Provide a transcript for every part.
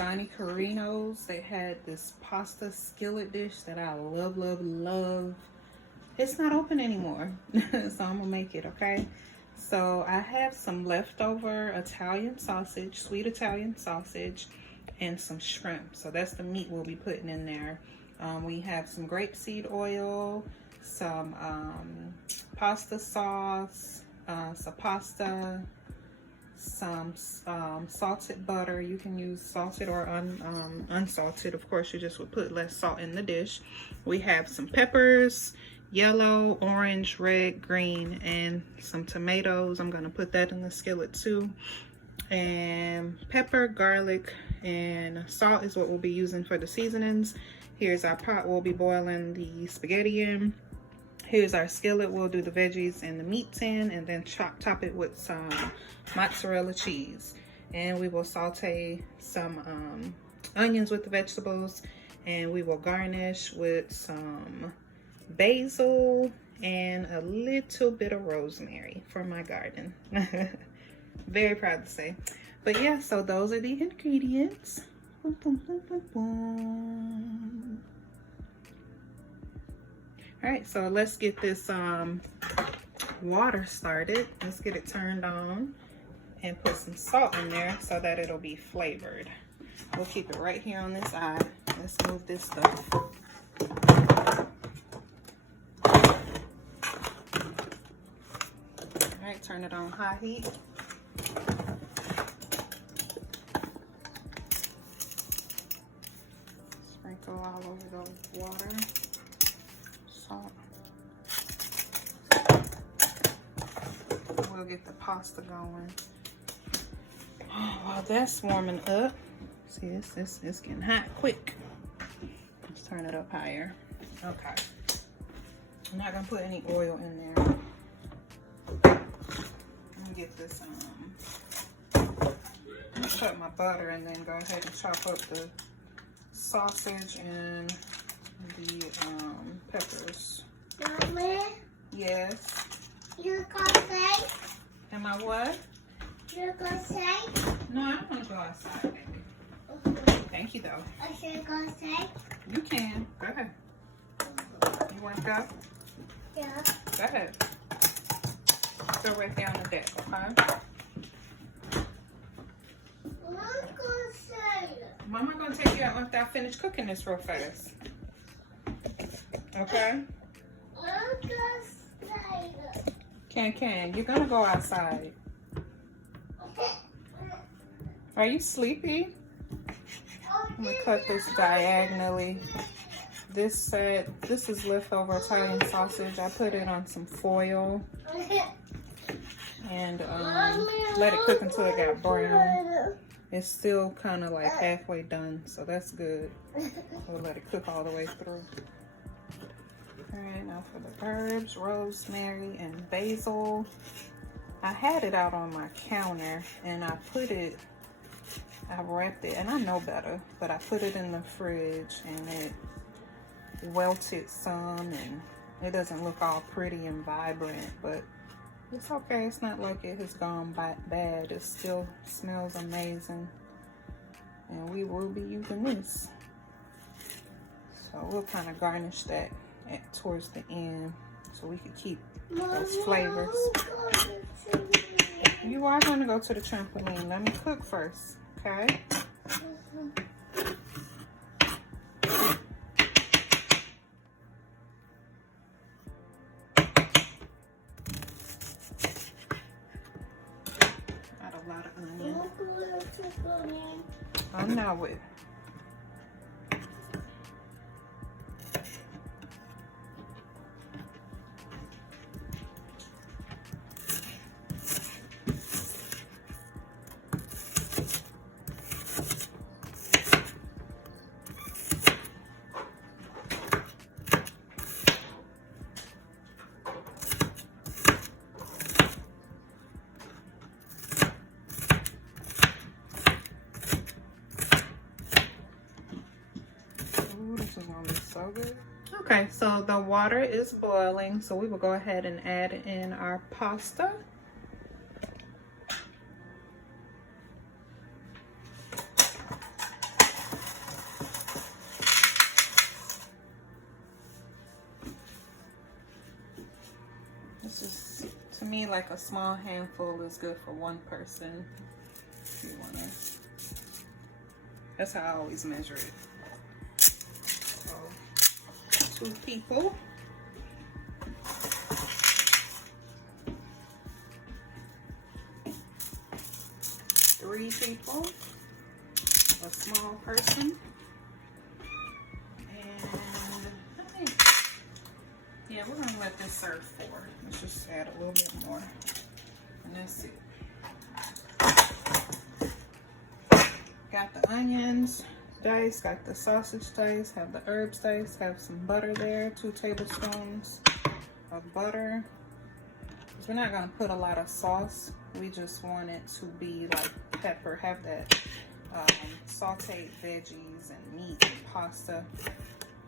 Johnny Carino's. They had this pasta skillet dish that I love, love, love. It's not open anymore, so I'm gonna make it, okay? So I have some leftover Italian sausage, sweet Italian sausage, and some shrimp. So that's the meat we'll be putting in there. We have some grapeseed oil, some pasta sauce, some pasta, some salted butter. You can use salted or unsalted. Of course, you just would put less salt in the dish. We have some peppers, yellow, orange, red, green, and some tomatoes. I'm gonna put that in the skillet too. And pepper, garlic, and salt is what we'll be using for the seasonings. Here's our pot we'll be boiling the spaghetti in. Here's our skillet we'll do the veggies and the meats in, and then top it with some mozzarella cheese. And we will saute some onions with the vegetables, and we will garnish with some basil and a little bit of rosemary from my garden. Very proud to say. But yeah, so those are the ingredients. Boom, boom, boom, boom, boom. All right, so let's get this water started. Let's get it turned on and put some salt in there so that it'll be flavored. We'll keep it right here on this side. Let's move this stuff. All right, turn it on high heat. Sprinkle all over the water. Salt. We'll get the pasta going. While that's warming up, see it's getting hot quick. Let's turn it up higher. Okay. I'm not gonna put any oil in there. Let me get this I'm gonna cut my butter and then go ahead and chop up the sausage and the peppers. Mommy? Yes. You gonna say? Am I what? You gonna say? No, I don't want to go outside, baby. Thank you, though. I should go say? You can. Go ahead. You want to go? Yeah. Go ahead. Go right there on the deck, okay? Mom's gonna say it. Mama gonna take you out after I finish cooking this real fast. Okay? Mom's gonna say it. Can. You're gonna go outside. Are you sleepy? I'm gonna cut this diagonally. This is leftover Italian sausage. I put it on some foil and let it cook until it got brown. It's still kind of like halfway done, so that's good. We'll let it cook all the way through. All right, now for the herbs, rosemary and basil. I had it out on my counter and I wrapped it, and I know better, but I put it in the fridge and it wilted some and it doesn't look all pretty and vibrant, but it's okay. It's not like it has gone bad. It still smells amazing, and we will be using this. So we'll kind of garnish that towards the end so we can keep those flavors. You are going to go to the trampoline. Let me cook first, okay? Got a lot of onion. I know it. This is gonna be so good. Okay, so the water is boiling, so we will go ahead and add in our pasta. me, like a small handful is good for one person. If you wanna, that's how I always measure it. So 2 people. 3 people, a small person, and I think, yeah, we're gonna let this serve 4. Let's just add a little bit more, and that's it. Got the onions diced, got the sausage diced, have the herbs diced, have some butter there, 2 tablespoons of butter. Because we're not gonna put a lot of sauce. We just want it to be like pepper, have that sauteed veggies and meat and pasta,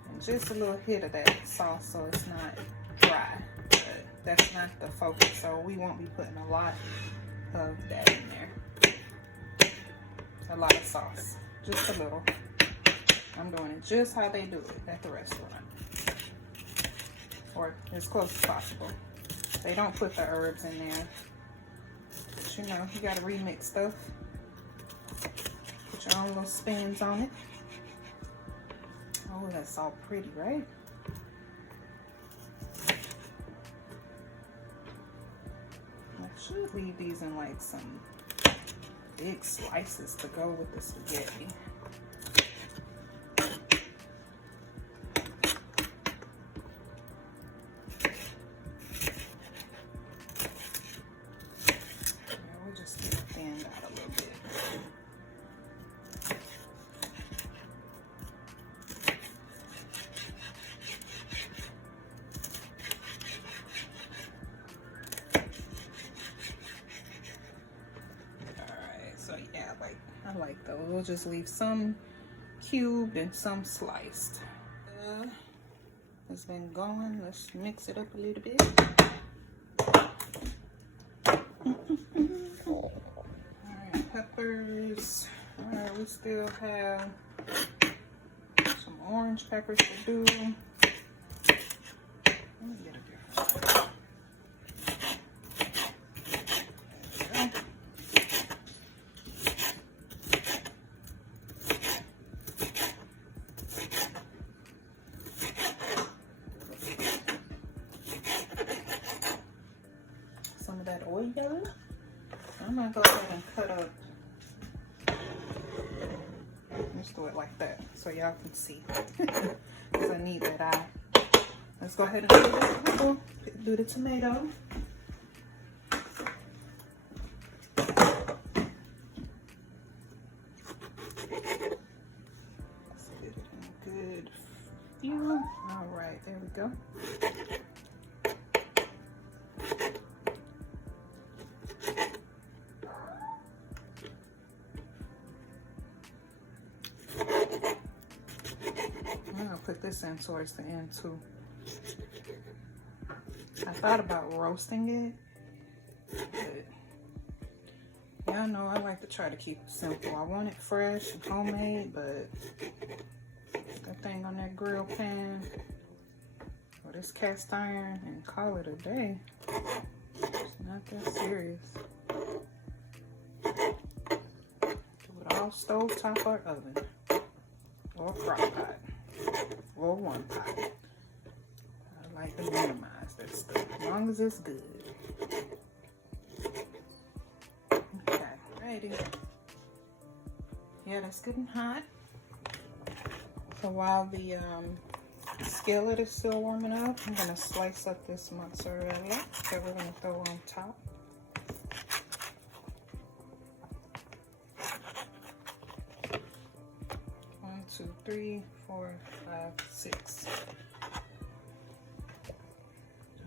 and just a little hit of that sauce so it's not dry. But that's not the focus, so we won't be putting a lot of that in there. A lot of sauce, just a little. I'm doing it just how they do it at the restaurant, or as close as possible. They don't put the herbs in there. But you know, you gotta remix stuff. Put your own little spins on it. Oh, that's all pretty, right? I should leave these in like some big slices to go with the spaghetti. I like those. We'll just leave some cubed and some sliced. It's been going. Let's mix it up a little bit. Alright, peppers. Alright, we still have some orange peppers to do. Let me get a different one. That oil. I'm gonna go ahead and cut up. Let's do it like that so y'all can see. Because I need that eye. Let's go ahead and do that. Do the tomato. Let's get it in good view. All right, there we go. Put this in towards the end too. I thought about roasting it, but y'all know I like to try to keep it simple. I want it fresh and homemade, but that thing on that grill pan or this cast iron and call it a day. It's not that serious. Do it all stove top or oven or crock pot. Or one pot. I like to minimize that stuff as long as it's good. Okay, ready. Yeah, that's good and hot. So while the skillet is still warming up, I'm gonna slice up this mozzarella that we're gonna throw on top. 1, 2, 3, 4, 5, 6.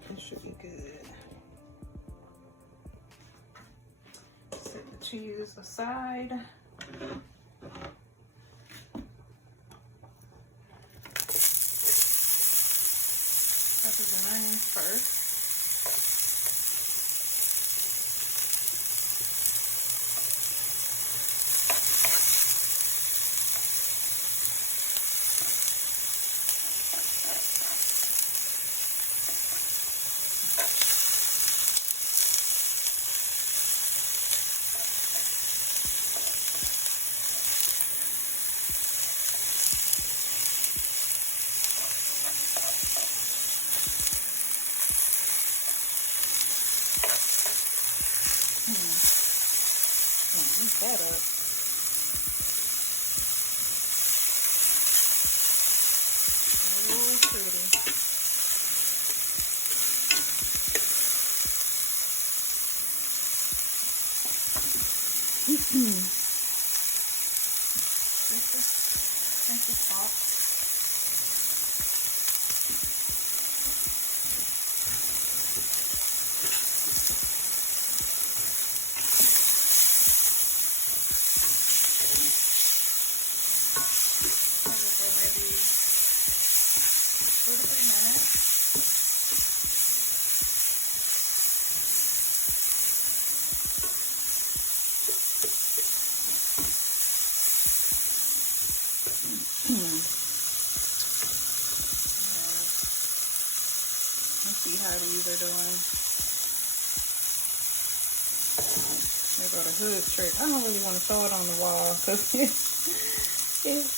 This should be good. Set the cheese aside. Peppers and onions first. Heat that up. Oh, pretty. Just a salt. Maybe 2 to 3 minutes. Let's see how these are doing. There go the hood trick. I don't really want to throw it on the wall because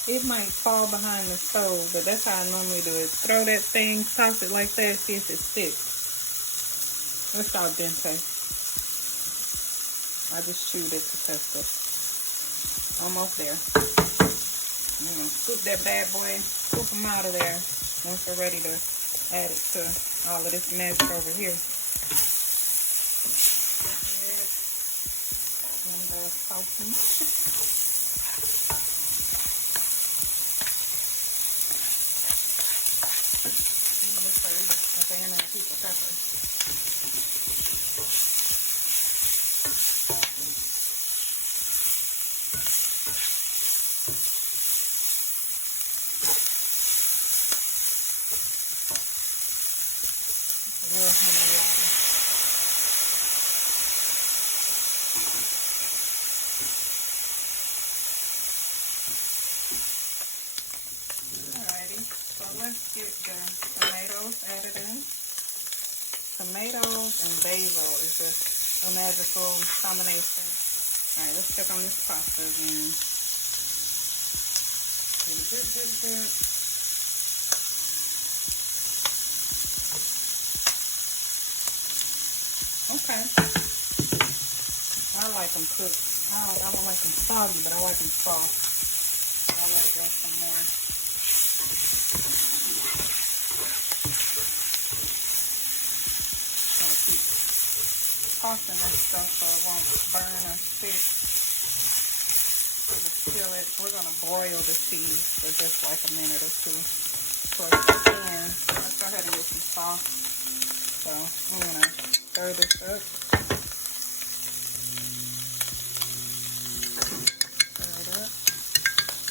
it might fall behind the stove, but that's how I normally do it. Throw that thing, toss it like that, see if it sticks. It's al dente. I just chewed it to test it. Almost there. I'm gonna scoop that bad boy, scoop them out of there once we're ready to add it to all of this mess over here. And the sausage. Pepper. Real honey water. Alrighty, so let's get the tomatoes added in. Tomatoes and basil is just a magical combination. Alright, let's check on this pasta again. Good. Okay. I like them cooked. I don't like them soggy, but I like them soft. So I'll let it go some more. Tossing this stuff so it won't burn or stick to the skillet. We're going to broil the cheese for just like a minute or two. Towards the end. Let's go ahead and get some sauce. So I'm going to stir this up. Stir it up.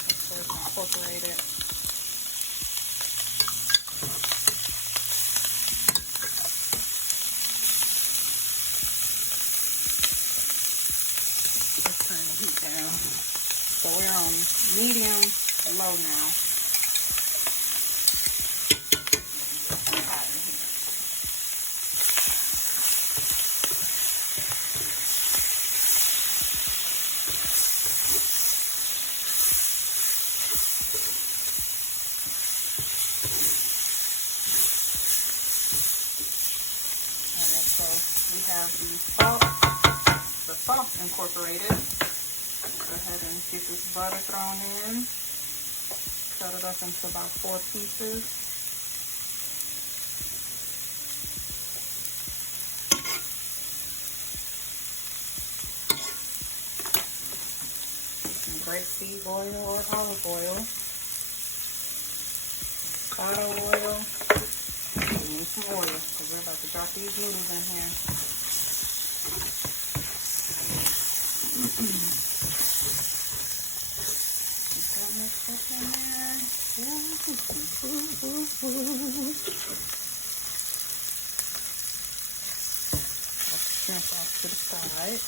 Make sure it's incorporated. Down. So we're on medium low now. Alright, so we have the sauce incorporated. Go ahead and get this butter thrown in. Cut it up into about 4 pieces. Some grapeseed oil or olive oil. Avocado oil. We need some oil because we're about to drop these noodles in here. Mix up in there. Shrimp off to the side.